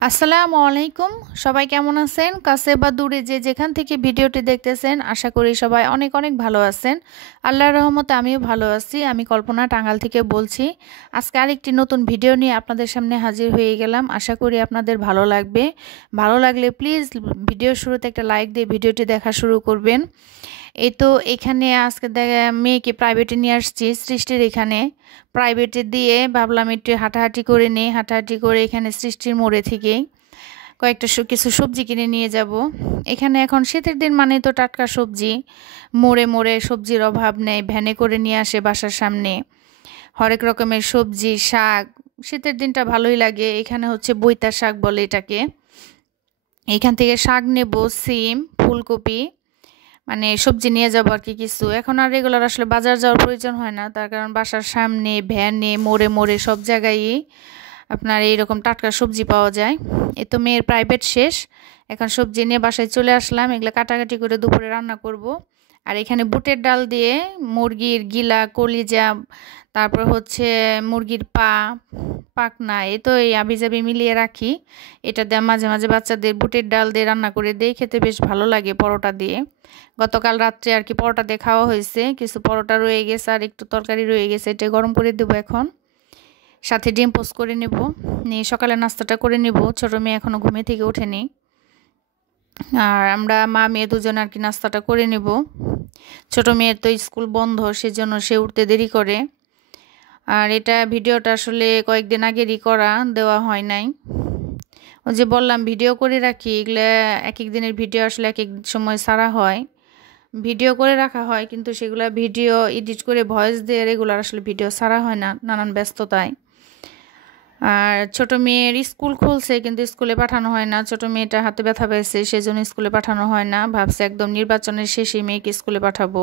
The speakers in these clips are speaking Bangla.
আসসালামু আলাইকুম। সবাই কেমন আছেন? কাছে বা দূরে যে যেখান থেকে ভিডিওটি দেখতেছেন, আশা করি সবাই অনেক অনেক ভালো আছেন। আল্লাহর রহমতে আমিও ভালো আছি। আমি কল্পনা টাঙ্গাইল থেকে বলছি। আজকে আরেকটি নতুন ভিডিও নিয়ে আপনাদের সামনে হাজির হয়ে গেলাম। আশা করি আপনাদের ভালো লাগবে। ভালো লাগলে প্লিজ ভিডিওর শুরুতে একটা লাইক দিয়ে ভিডিওটি দেখা শুরু করবেন। এই তো এখানে আজকে মেয়েকে প্রাইভেটে নিয়ে আসছি, সৃষ্টির এখানে প্রাইভেটে দিয়ে ভাবলাম একটু হাঁটাহাঁটি করে নিই। হাঁটাহাঁটি করে এখানে সৃষ্টির মোড়ে থেকেই কয়েকটা কিছু সবজি কিনে নিয়ে যাব। এখানে এখন শীতের দিন মানে তো টাটকা সবজি, মোড়ে মোড়ে সবজির অভাব নেই, ভ্যানে করে নিয়ে আসে বাসার সামনে হরেক রকমের সবজি, শাক। শীতের দিনটা ভালোই লাগে। এখানে হচ্ছে বৈতা শাক বলে এটাকে। এখান থেকে শাক নেব, সিম, ফুলকপি, মানে সবজি নিয়ে যাবো আর কি কিছু। এখন আর রেগুলার আসলে বাজার যাওয়ার প্রয়োজন হয় না, তার কারণ বাসার সামনে ভ্যানে মোড়ে মোড়ে সব জায়গায়ই আপনার এইরকম টাটকা সবজি পাওয়া যায়। এ তো মেয়ের প্রাইভেট শেষ, এখন সবজি নিয়ে বাসায় চলে আসলাম। এগুলো কাটাকাটি করে দুপুরে রান্না করব। আর এখানে বুটের ডাল দিয়ে মুরগির গিলা, কলিজা, তারপর হচ্ছে মুরগির পা, পাখনা, এই তো এই আবিজাবি মিলিয়ে রাখি। এটা দিয়ে মাঝে মাঝে বাচ্চাদের বুটের ডাল দিয়ে রান্না করে দেই, খেতে বেশ ভালো লাগে পরোটা দিয়ে। গতকাল রাত্রে আর কি পরোটা দিয়ে খাওয়া হয়েছে, কিছু পরোটা রয়ে গেছে আর একটু তরকারি রয়ে গেছে, এটা গরম করে দেবো এখন। সাথে ডিম পোস্ট করে নেব, নিয়ে সকালে নাস্তাটা করে নেব। ছোটো মেয়ে এখনও ঘুমে থেকে ওঠেনি, আর আমরা মা মেয়ে দুজন আর কি নাস্তাটা করে নেব। ছোটো মেয়ের তো স্কুল বন্ধ, সেজন্য সে উঠতে দেরি করে। আর এটা ভিডিওটা আসলে কয়েকদিন আগেরই করা, দেওয়া হয় নাই। ওই যে বললাম ভিডিও করে রাখি, এগুলো এক এক দিনের ভিডিও আসলে এক এক সময় ছাড়া হয়, ভিডিও করে রাখা হয়, কিন্তু সেগুলো ভিডিও এডিট করে ভয়েস দিয়ে রেগুলার আসলে ভিডিও ছাড়া হয় না, নানান ব্যস্ততায়। আর ছোট মেয়ের স্কুল খুলছে, কিন্তু স্কুলে পাঠানো হয় না। ছোট মেয়েটা হাতে ব্যথা পেয়েছে, সেজন্য স্কুলে পাঠানো হয় না। ভাবছে একদম নির্বাচনের শেষে মেয়েকে স্কুলে পাঠাবো।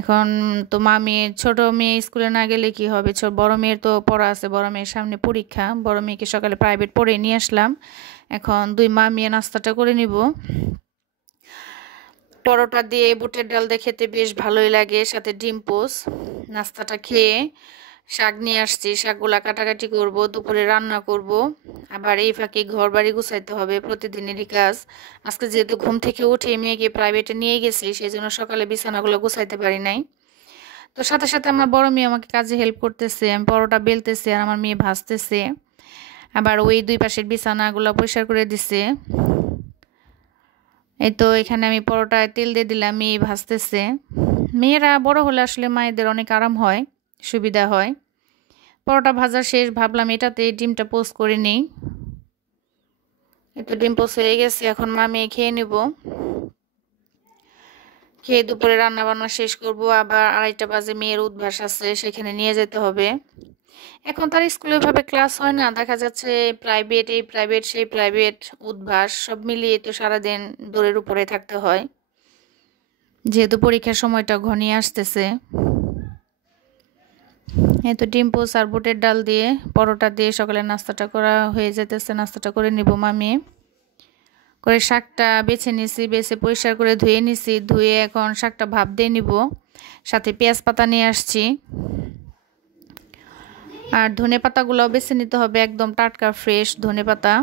এখন তো মা মেয়ে, ছোট মেয়ে স্কুলে না গেলে কি হবে, বড় মেয়ের তো পড়া আছে, বড় মেয়ের সামনে পরীক্ষা। বড় মেয়েকে সকালে প্রাইভেট পড়ে নিয়ে আসলাম। এখন দুই মা মেয়ে নাস্তাটা করে নিব। পরোটা দিয়ে বুটের ডাল দিয়ে খেতে বেশ ভালোই লাগে, সাথে ডিম পোস। নাস্তাটা খেয়ে শাক নিয়ে আসছি, শাকগুলা কাটাকাটি করব, দুপুরে রান্না করব। আবার এই ফাঁকে ঘর বাড়ি গুছাইতে হবে, প্রতিদিনেরই কাজ। আজকে যেহেতু ঘুম থেকে উঠে মেয়েকে প্রাইভেটে নিয়ে গেছি, সেই জন্য সকালে বিছানাগুলো গুছাইতে পারি নাই। তো সাথে সাথে আমার বড় মেয়ে আমাকে কাজে হেল্প করতেছে, আমি পরোটা বেলতেছে আর আমার মেয়ে ভাজতেছে। আবার ওই দুই পাশের বিছানাগুলো পরিষ্কার করে দিছে। এই তো এখানে আমি পরোটায় তেল দিয়ে দিলাম, মেয়ে ভাজতেছে। মেয়েরা বড় হলে আসলে মায়েদের অনেক আরাম হয়, সুবিধা হয়। পরোটা ভাজা শেষ, ভাবলাম এটাতে ডিমটা পোস্ট করে নিই। এই তো ডিম পোস্ট হয়ে গেছে, এখন মা মেয়ে খেয়ে নেব। খেয়ে দুপুরে রান্না বান্না শেষ করব। আবার 2:30 বাজে মেয়ের উদ্ভাস আছে, সেখানে নিয়ে যেতে হবে। এখন তার স্কুলে ওইভাবে ক্লাস হয় না, দেখা যাচ্ছে প্রাইভেট, এই প্রাইভেট সেই প্রাইভেট, উদ্ভাস সব মিলিয়ে তো সারাদিন দৌড়ের উপরে থাকতে হয়, যেহেতু পরীক্ষার সময়টা ঘনিয়ে আসতেছে। এই তো ডিম পোস্ট আর বুটের ডাল দিয়ে পরোটা দিয়ে সকালে নাস্তাটা করা হয়ে যেতেছে। নাস্তাটা করে নিব মামি করে। শাকটা বেছে নিছি, বেছে পরিষ্কার করে ধুয়ে নিছি। ধুয়ে এখন শাকটা ভাপ দিয়ে নিব। সাথে পেঁয়াজ পাতা নিয়ে আসছি, আর ধনে পাতাগুলোও বেছে নিতে হবে, একদম টাটকা ফ্রেশ ধনে পাতা।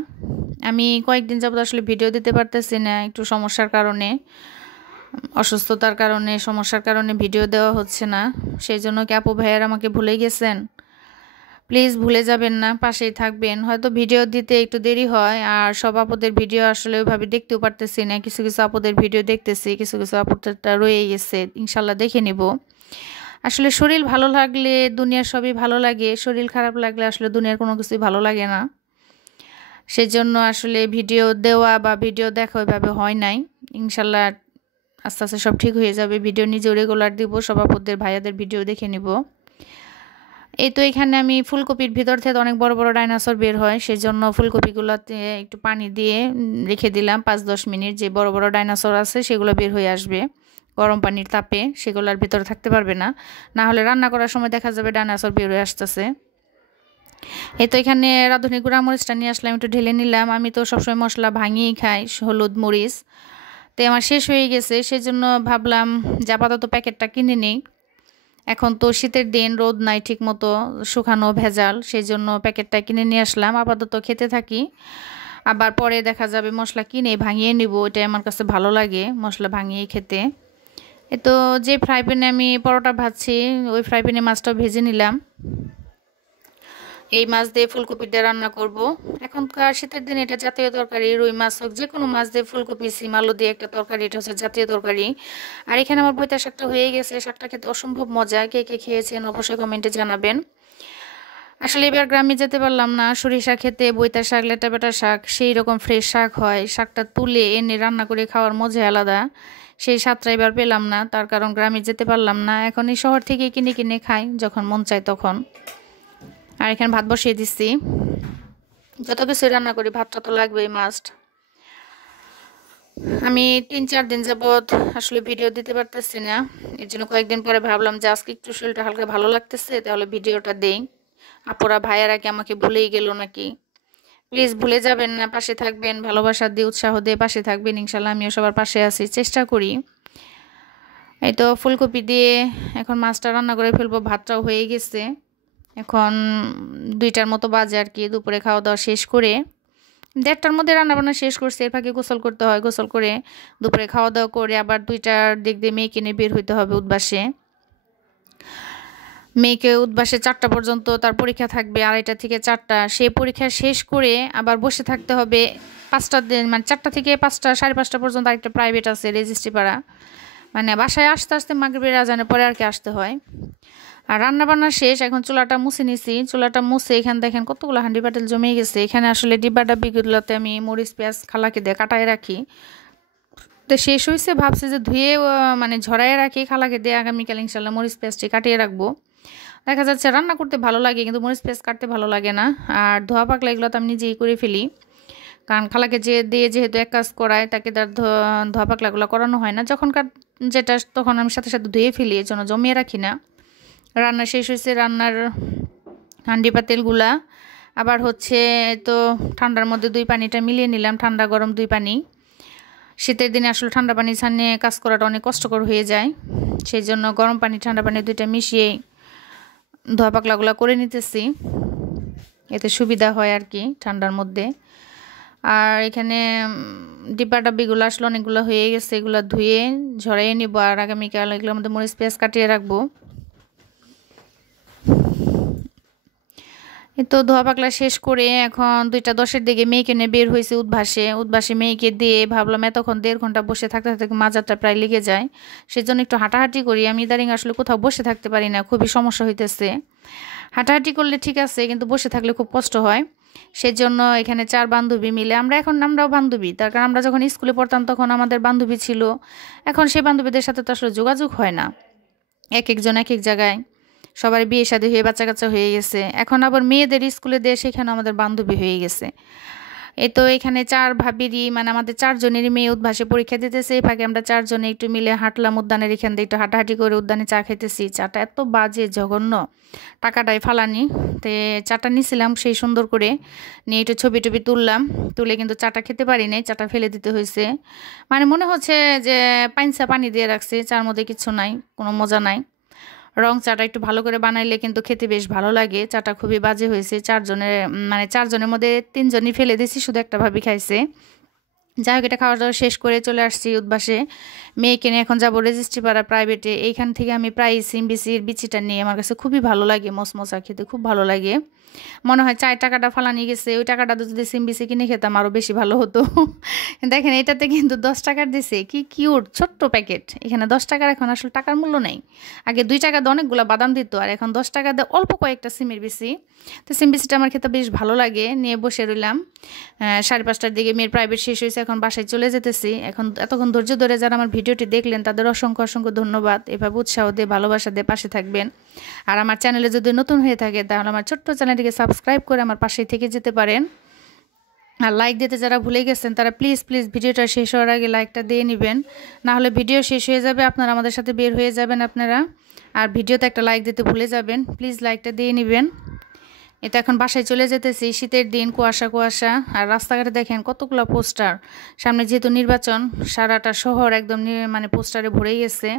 আমি কয়েকদিন যাবত আসলে ভিডিও দিতে পারতেছি না, একটু সমস্যার কারণে, অসুস্থতার কারণে, সমস্যার কারণে ভিডিও দেওয়া হচ্ছে না। সেই জন্য কি আপু ভাইয়ার আমাকে ভুলে গেছেন? প্লিজ ভুলে যাবেন না, পাশেই থাকবেন। হয়তো ভিডিও দিতে একটু দেরি হয়, আর সব আপুদের ভিডিও আসলে ওইভাবে দেখতেও পারতেছি না। কিছু কিছু আপুদের ভিডিও দেখতেছি, কিছু কিছু আপুদেরটা রয়ে গেছে, ইনশাল্লাহ দেখে নিব। আসলে শরীর ভালো লাগলে দুনিয়ার সবই ভালো লাগে, শরীর খারাপ লাগলে আসলে দুনিয়ার কোনো কিছুই ভালো লাগে না। সেজন্য আসলে ভিডিও দেওয়া বা ভিডিও দেখা ওইভাবে হয় নাই। ইনশাল্লাহ আস্তে আস্তে সব ঠিক হয়ে যাবে। ভিডিও নিজেও রেগুলার দিব, সব আপুদের ভাইয়াদের ভিডিও দেখে নিব। এই তো এখানে আমি ফুলকপির ভিতর থেকে অনেক বড় বড় ডাইনোসর বের হয়, সেজন্য ফুলকপিগুলোতে একটু পানি দিয়ে রেখে দিলাম 5-10 মিনিট। যে বড় বড় ডাইনোসর আছে সেগুলো বের হয়ে আসবে গরম পানির তাপে, সেগুলোর ভিতরে থাকতে পারবে না, না হলে রান্না করার সময় দেখা যাবে ডাইনোসর বের হয়ে আসতেছে। এই তো এখানে রাঁধুনি গুঁড়া মরিচটা নিয়ে আসলাম, একটু ঢেলে নিলাম। আমি তো সবসময় মশলা ভাঙিয়েই খাই, হলুদ মরিচ, তো আমার শেষ হয়ে গেছে, সেজন্য ভাবলাম যে আপাতত প্যাকেটটা কিনে নেই। এখন তো শীতের দিন, রোদ নাই ঠিক মতো, শুকানো ভেজাল, সেই জন্য প্যাকেটটা কিনে নিয়ে আসলাম। আপাতত খেতে থাকি, আবার পরে দেখা যাবে মশলা কিনে ভাঙিয়ে নিব। ওইটাই আমার কাছে ভালো লাগে, মশলা ভাঙিয়ে খেতে। তো যে ফ্রাই প্যানে আমি পরোটা ভাজছি, ওই ফ্রাই প্যানে মাছটাও ভেজে নিলাম। এই মাছ দিয়ে ফুলকপি দিয়ে রান্না করব। এখনকার শীতের দিনে এটা জাতীয় তরকারি, রুই মাছ হোক, যে কোনো মাছ দিয়ে ফুলকপি সিম আলু দিয়ে একটা তরকারি, এটা হচ্ছে জাতীয় তরকারি। আর এখানে আমার বইতা শাকটা হয়ে গেছে। শাকটা খেতে অসম্ভব মজা। কে কে খেয়েছেন অবশ্যই কমেন্টে জানাবেন। আসলে এবার গ্রামে যেতে পারলাম না সরিষা খেতে, বইতা শাক, লেটা বেটা শাক, সেই রকম ফ্রেশ শাক হয়, শাকটা তুলে এনে রান্না করে খাওয়ার মজা আলাদা। সেই স্বাদটা এবার পেলাম না, তার কারণ গ্রামে যেতে পারলাম না। এখন এই শহর থেকে কিনে কিনে খাই যখন মন চায় তখন। আর এখানে ভাত বসিয়ে দিচ্ছি। যত কিছু রান্না করি ভাতটা তো লাগবেই, মাস্ট। আমি 3-4 দিন যাবৎ আসলে ভিডিও দিতে পারতেছি না। এর জন্য কয়েকদিন পরে ভাবলাম যে আজকে একটু শরীরটা হালকা ভালো লাগতেছে, তাহলে ভিডিওটা দেই। আপুরা ভাইয়ারা কি আমাকে ভুলেই গেল নাকি? প্লিজ ভুলে যাবেন না, পাশে থাকবেন, ভালোবাসা দিয়ে উৎসাহ দিয়ে পাশে থাকবেন। ইনশাল্লাহ আমিও সবার পাশে আছি, চেষ্টা করি। এই তো ফুলকপি দিয়ে এখন মাছটা রান্না করে ফেলবো। ভাতটাও হয়ে গেছে। এখন 2টার মতো বাজে আর কি। দুপুরে খাওয়া দাওয়া শেষ করে 1:30টার মধ্যে রান্নাবান্না শেষ করছি। এর ফাঁকে গোসল করতে হয়, গোসল করে দুপুরে খাওয়া দাওয়া করে আবার 2টার দিক দিয়ে মেয়েকে নিয়ে বের হইতে হবে উদ্বাসে। মেয়েকে উদ্বাসে 4টা পর্যন্ত তার পরীক্ষা থাকবে, 2:30 থেকে 4টা। সেই পরীক্ষা শেষ করে আবার বসে থাকতে হবে 5টার দিন, মানে 4টা থেকে 5টা, 5:30 পর্যন্ত। আরেকটা প্রাইভেট আছে রেজিস্ট্রি পাড়া, মানে বাসায় আসতে আসতে মাগরিবের আজানের পরে আর কি আসতে হয়। আর রান্নাবান্না শেষ, এখন চুলাটা মুছে নিছি। চুলাটা মুছে এখানে দেখেন কতগুলো হাঁডি পাতিল জমে গেছে। এখানে আসলে ডিব্বা ডাব্বিগুলোতে আমি মরিচ পেঁয়াজ খালাকে দিয়ে কাটায় রাখি। তো শেষ হয়েছে, ভাবছি যে ধুয়ে মানে ঝরাইয়ে রাখি, খালাকে দিয়ে আগামীকাল ইনশাল্লাহ মরিচ পেঁয়াজটি কাটিয়ে রাখবো। দেখা যাচ্ছে রান্না করতে ভালো লাগে কিন্তু মরিচ পেঁয়াজ কাটতে ভালো লাগে না। আর ধোয়া পাকলা এগুলো তো আমি নিজেই করে ফেলি, কারণ খালাকে যে দিয়ে যেহেতু এক কাজ করায়, তাকে তার ধোয়া পাকলাগুলো করানো হয় না। যখনকার যেটা তখন আমি সাথে সাথে ধুয়ে ফেলি, এর জন্য জমিয়ে রাখি না। রান্না শেষ হয়েছে, রান্নার হাঁডি পাতিলগুলা আবার হচ্ছে তো ঠান্ডার মধ্যে 2 পানিটা মিলিয়ে নিলাম, ঠান্ডা গরম 2 পানি। শীতের দিনে আসলে ঠান্ডা পানি ছানে কাজ করাটা অনেক কষ্টকর হয়ে যায়, সেই জন্য গরম পানি ঠান্ডা পানি 2টা মিশিয়ে ধোয়া পাকলাগুলো করে নিতেছি, এতে সুবিধা হয় আর কি ঠান্ডার মধ্যে। আর এখানে ডিব্বা ডাব্বিগুলো আসলে অনেকগুলো হয়ে গেছে, এগুলো ধুয়ে ঝরাইয়ে নিব। আর আগামীকাল এগুলোর মধ্যে মরিচ পেঁয়াজ কাটিয়ে রাখবো। তো ধোয়া পাকলা শেষ করে এখন 2:10-এর দিকে মেয়েকে নিয়ে বের হয়েছে উদ্বাসে মেয়েকে দিয়ে ভাবলাম এতক্ষণ 1.5 ঘন্টা বসে থাকতে থাকতে মাজারটা প্রায় লেগে যায়, সেজন্য একটু হাঁটাহাঁটি করি। আমি ইদানিং আসলে কোথাও বসে থাকতে পারি না, খুবই সমস্যা হইতেছে। হাঁটাহাঁটি করলে ঠিক আছে, কিন্তু বসে থাকলে খুব কষ্ট হয়। সেজন্য এখানে 4 বান্ধবী মিলে আমরাও বান্ধবী, তার কারণ আমরা যখন স্কুলে পড়তাম তখন আমাদের বান্ধবী ছিল। এখন সেই বান্ধবীদের সাথে তো আসলে যোগাযোগ হয় না, এক একজন এক এক জায়গায়, সবার বিয়ে শাদী হয়ে বাচ্চা কাচ্চা হয়ে গেছে। এখন আবার মেয়েদের স্কুলে দিয়ে সেখানে আমাদের বান্ধবী হয়ে গেছে। এই তো এখানে 4 ভাবিরই, মানে আমাদের 4 জনেরই মেয়ে উদ্ভাসে পরীক্ষা দিতেছে। এই ফাঁকে আমরা 4 জনে একটু মিলে হাঁটলাম উদ্যানের এখান দিয়ে, একটু হাঁটাহাঁটি করে উদ্যানে চা খেতেছি। চাটা এত বাজে জঘন্য, টাকাটাই ফালানি। তো চাটা নিছিলাম সেই সুন্দর করে নিয়ে একটু ছবি টবি তুললাম, তুলে কিন্তু চাটা খেতে পারি নাই, চাটা ফেলে দিতে হয়েছে। মানে মনে হচ্ছে যে পানি দিয়ে রাখছে, চার মধ্যে কিছু নাই, কোনো মজা নাই। রং চাটা একটু ভালো করে বানাইলে কিন্তু খেতে বেশ ভালো লাগে। চাটা খুবই বাজে হয়েছে। 4 জনের মধ্যে 3 জনই ফেলে দিয়েছি, শুধু একটা ভাবি খাইছে। যাই হোক, এটা খাওয়া দাওয়া শেষ করে চলে আসছি উদ্বাসে। মেয়েকে নিয়ে এখন যাবো রেজিস্ট্রি পাড়া প্রাইভেটে। এইখান থেকে আমি প্রায় সিমবিসির বিচিটা নিয়ে, আমার কাছে খুবই ভালো লাগে, মশমশা খেতে খুব ভালো লাগে। মনে হয় 4 টাকাটা ফালানি গেছে, ওই টাকাটা যদি সিমবিসি কিনে খেতাম আরও বেশি ভালো হতো। দেখেন এটাতে কিন্তু 10 টাকার দিছে, কি কিউট ছোট্ট প্যাকেট। এখানে 10 টাকার এখন আসলে টাকার মূল্য নেই। আগে 2 টাকা দিয়ে অনেকগুলো বাদাম দিত, আর এখন 10 টাকা দিয়ে অল্প কয়েকটা সিমের বিসি। তো সিম বিসিটা আমার খেতে বেশ ভালো লাগে। নিয়ে বসে রইলাম। 5:30টার দিকে মেয়ের প্রাইভেট শেষ হয়েছে, এখন বাসায় চলে যেতেছি। এখন এতক্ষণ ধৈর্য ধরে যারা আমার ভিডিওটি দেখলেন তাদের অসংখ্য অসংখ্য ধন্যবাদ। এভাবে উৎসাহ দিয়ে ভালোবাসা দিয়ে পাশে থাকবেন। আর আমার চ্যানেলে যদি নতুন হয়ে থাকে তাহলে আমার ছোট্ট চ্যানেলটিকে সাবস্ক্রাইব করে আমার পাশেই থেকে যেতে পারেন। আর লাইক দিতে যারা ভুলে গেছেন তারা প্লিজ ভিডিওটা শেষ হওয়ার আগে লাইকটা দিয়ে নেবেন, না হলে ভিডিও শেষ হয়ে যাবে, আপনারা আমাদের সাথে বের হয়ে যাবেন আপনারা। আর ভিডিওতে একটা লাইক দিতে ভুলে যাবেন, প্লিজ লাইকটা দিয়ে নেবেন। এটা এখন বাসায় চলে যেতেছি, শীতের দিন, কুয়াশা কুয়াশা। আর রাস্তাঘাটে দেখেন কতগুলো পোস্টার, সামনে যেহেতু নির্বাচন, সারাটা শহর একদম মানে পোস্টারে ভরে গেছে।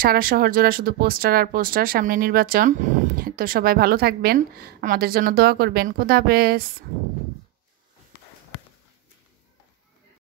সারা শহর জোড়া শুধু পোস্টার আর পোস্টার, সামনে নির্বাচন। তো সবাই ভালো থাকবেন, আমাদের জন্য দোয়া করবেন। খোদা হাফেজ।